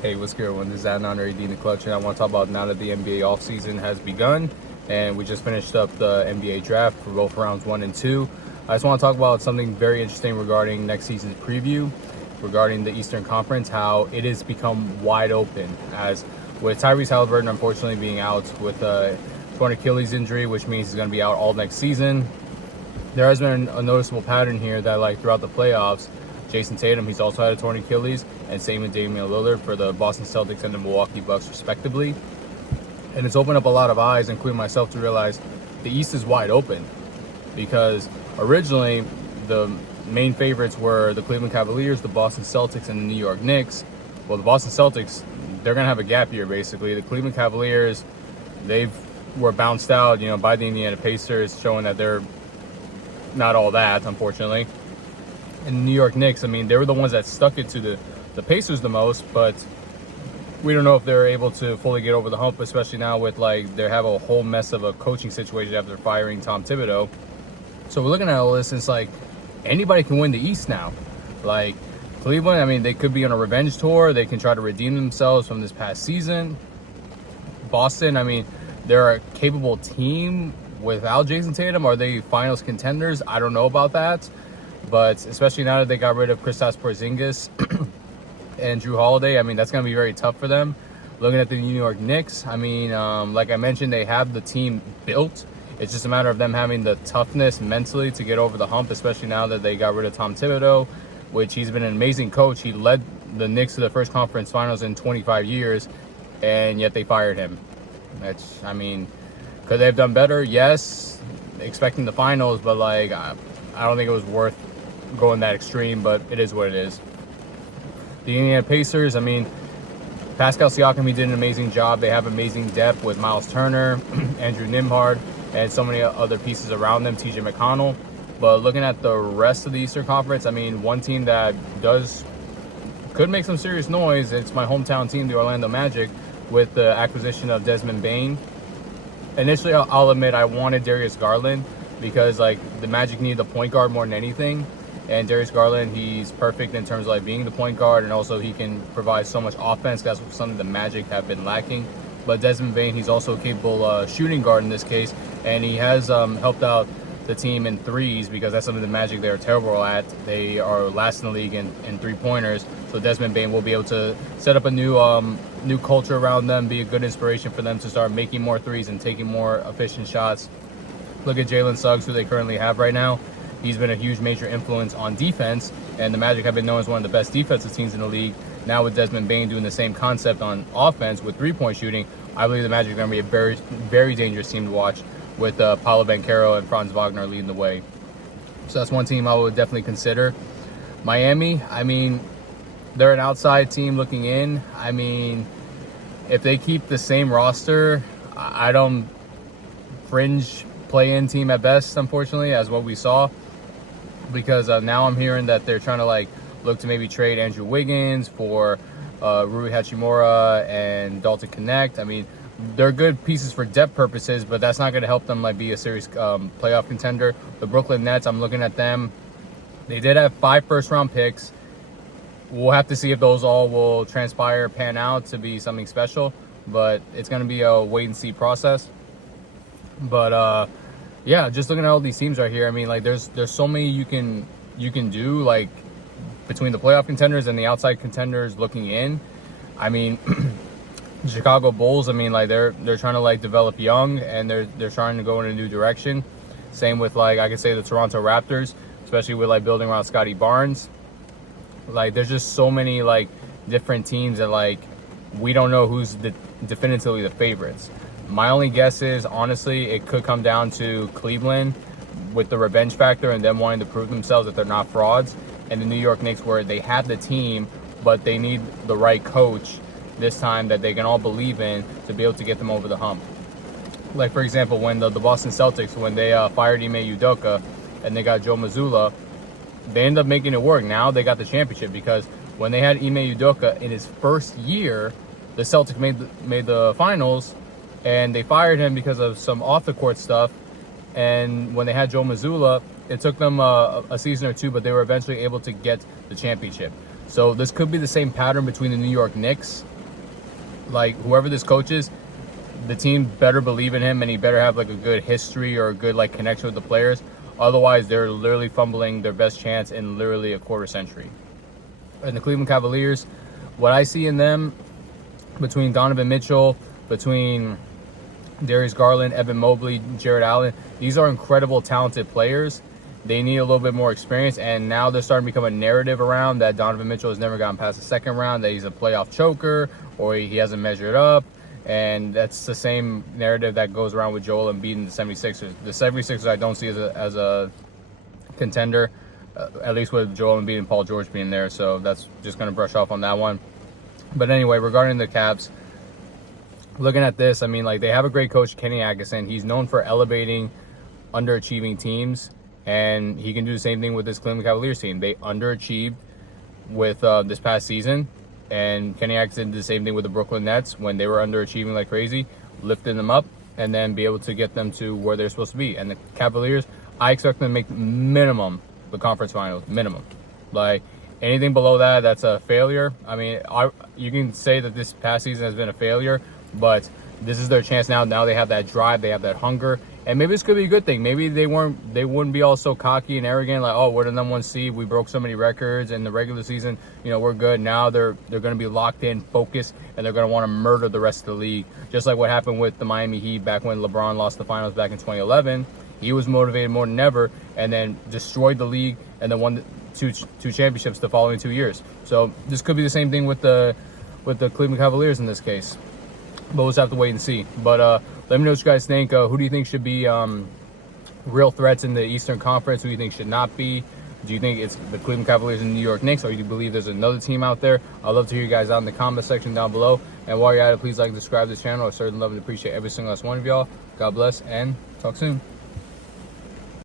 Hey, what's good, everyone? This is Adnan Reed in the clutch, and I want to talk about now that the NBA offseason has begun, and we just finished up the NBA draft for both rounds 1 and 2. I just want to talk about something very interesting regarding next season's preview, regarding the Eastern Conference, how it has become wide open, as with Tyrese Halliburton unfortunately being out with a torn Achilles injury, which means he's going to be out all next season. There has been a noticeable pattern here that, like, throughout the playoffs, Jason Tatum, he's also had a torn Achilles, and same with Damian Lillard for the Boston Celtics and the Milwaukee Bucks, respectively. And it's opened up a lot of eyes, including myself, to realize the East is wide open. Because originally, the main favorites were the Cleveland Cavaliers, the Boston Celtics, and the New York Knicks. Well, the Boston Celtics, they're going to have a gap year, basically. The Cleveland Cavaliers, they were bounced out, by the Indiana Pacers, showing that they're not all that, unfortunately. And the New York Knicks, they were the ones that stuck it to the Pacers the most, but we don't know if they're able to fully get over the hump, especially now with, they have a whole mess of a coaching situation after firing Tom Thibodeau. So we're looking at all this, and it's like anybody can win the East now. Like Cleveland, they could be on a revenge tour. They can try to redeem themselves from this past season. Boston, they're a capable team without Jason Tatum. Are they finals contenders? I don't know about that. But especially now that they got rid of Kristaps Porzingis and Drew Holiday, that's going to be very tough for them. Looking at the New York Knicks, like I mentioned, they have the team built. It's just a matter of them having the toughness mentally to get over the hump, especially now that they got rid of Tom Thibodeau, which he's been an amazing coach. He led the Knicks to the first conference finals in 25 years, and yet they fired him. Could they have done better? Yes, expecting the finals, but I don't think it was worth going that extreme, but it is what it is. The Indiana Pacers, Pascal Siakam, he did an amazing job. They have amazing depth with Miles Turner, Andrew Nembhard, and so many other pieces around them, TJ McConnell. But looking at the rest of the Eastern Conference, one team that could make some serious noise, it's my hometown team, the Orlando Magic, with the acquisition of Desmond Bane. Initially, I'll admit I wanted Darius Garland, because the Magic need the point guard more than anything, and Darius Garland, he's perfect in terms of being the point guard, and also he can provide so much offense. That's something the Magic have been lacking. But Desmond Bane, he's also a capable shooting guard in this case, and he has helped out the team in threes, because that's something the Magic, they're terrible at. They are last in the league in three-pointers. So Desmond Bane will be able to set up a new culture around them, be a good inspiration for them to start making more threes and taking more efficient shots. Look at Jalen Suggs, who they currently have right now. He's been a huge major influence on defense, and the Magic have been known as one of the best defensive teams in the league. Now with Desmond Bane doing the same concept on offense with three-point shooting, I believe the Magic are going to be a very, very dangerous team to watch, with Paolo Banchero and Franz Wagner leading the way. So that's one team I would definitely consider. Miami, they're an outside team looking in. If they keep the same roster, I don't fringe play-in team at best, unfortunately, as what we saw, because now I'm hearing that they're trying to look to maybe trade Andrew Wiggins for Rui Hachimura and Dalton Connect. They're good pieces for depth purposes, but that's not going to help them be a serious playoff contender. The Brooklyn Nets, I'm looking at them. They did have 5 first-round picks. We'll have to see if those all will transpire, pan out to be something special, but it's going to be a wait-and-see process. But yeah, just looking at all these teams right here, there's so many you can do, between the playoff contenders and the outside contenders looking in. The Chicago Bulls, they're trying to develop young, and they're trying to go in a new direction. Same with I could say the Toronto Raptors, especially with building around Scotty Barnes. There's just so many different teams that we don't know who's definitively the favorites. My only guess is, honestly, it could come down to Cleveland with the revenge factor and them wanting to prove themselves that they're not frauds, and the New York Knicks, where they have the team, but they need the right coach this time that they can all believe in to be able to get them over the hump. For example, when the Boston Celtics, when they fired Ime Udoka and they got Joe Mazzulla, they ended up making it work. Now they got the championship, because when they had Ime Udoka in his first year, the Celtics made the finals, and they fired him because of some off-the-court stuff. And when they had Joe Mazzulla, it took them a season or two, but they were eventually able to get the championship. So this could be the same pattern between the New York Knicks. Like, whoever this coach is, the team better believe in him, and he better have like a good history or a good like connection with the players. Otherwise, they're literally fumbling their best chance in literally a quarter century. And the Cleveland Cavaliers, what I see in them, between Donovan Mitchell, between Darius Garland, Evan Mobley, Jared Allen, these are incredible, talented players. They need a little bit more experience, and now they're starting to become a narrative around that Donovan Mitchell has never gotten past the second round, that he's a playoff choker, or he hasn't measured up. And that's the same narrative that goes around with Joel Embiid and the 76ers. The 76ers I don't see as a contender, at least with Joel Embiid and Paul George being there. So that's just going to brush off on that one. But anyway, regarding the Cavs, looking at this, I mean, like, they have a great coach, Kenny Atkinson. He's known for elevating underachieving teams, and he can do the same thing with this Cleveland Cavaliers team. They underachieved with this past season. And Kenny Atkinson did the same thing with the Brooklyn Nets when they were underachieving like crazy, lifting them up and then be able to get them to where they're supposed to be. And the Cavaliers, I expect them to make minimum the conference finals, minimum. Like, anything below that, that's a failure. I mean, you can say that this past season has been a failure, but this is their chance now. Now they have that drive, they have that hunger, and maybe this could be a good thing. Maybe they wouldn't be all so cocky and arrogant, like, oh, we're the number one seed, we broke so many records in the regular season, you know, we're good. Now they're going to be locked in, focused, and they're going to want to murder the rest of the league, just like what happened with the Miami Heat back when LeBron lost the finals back in 2011. He was motivated more than ever, and then destroyed the league, and then won two championships the following 2 years. So this could be the same thing with the Cleveland Cavaliers in this case. But we'll just have to wait and see. But let me know what you guys think. Who do you think should be real threats in the Eastern Conference? Who do you think should not be? Do you think it's the Cleveland Cavaliers and New York Knicks, or do you believe there's another team out there? I'd love to hear you guys out in the comment section down below. And while you're at it, please like and subscribe to this channel. I certainly love and appreciate every single last one of y'all. God bless, and talk soon.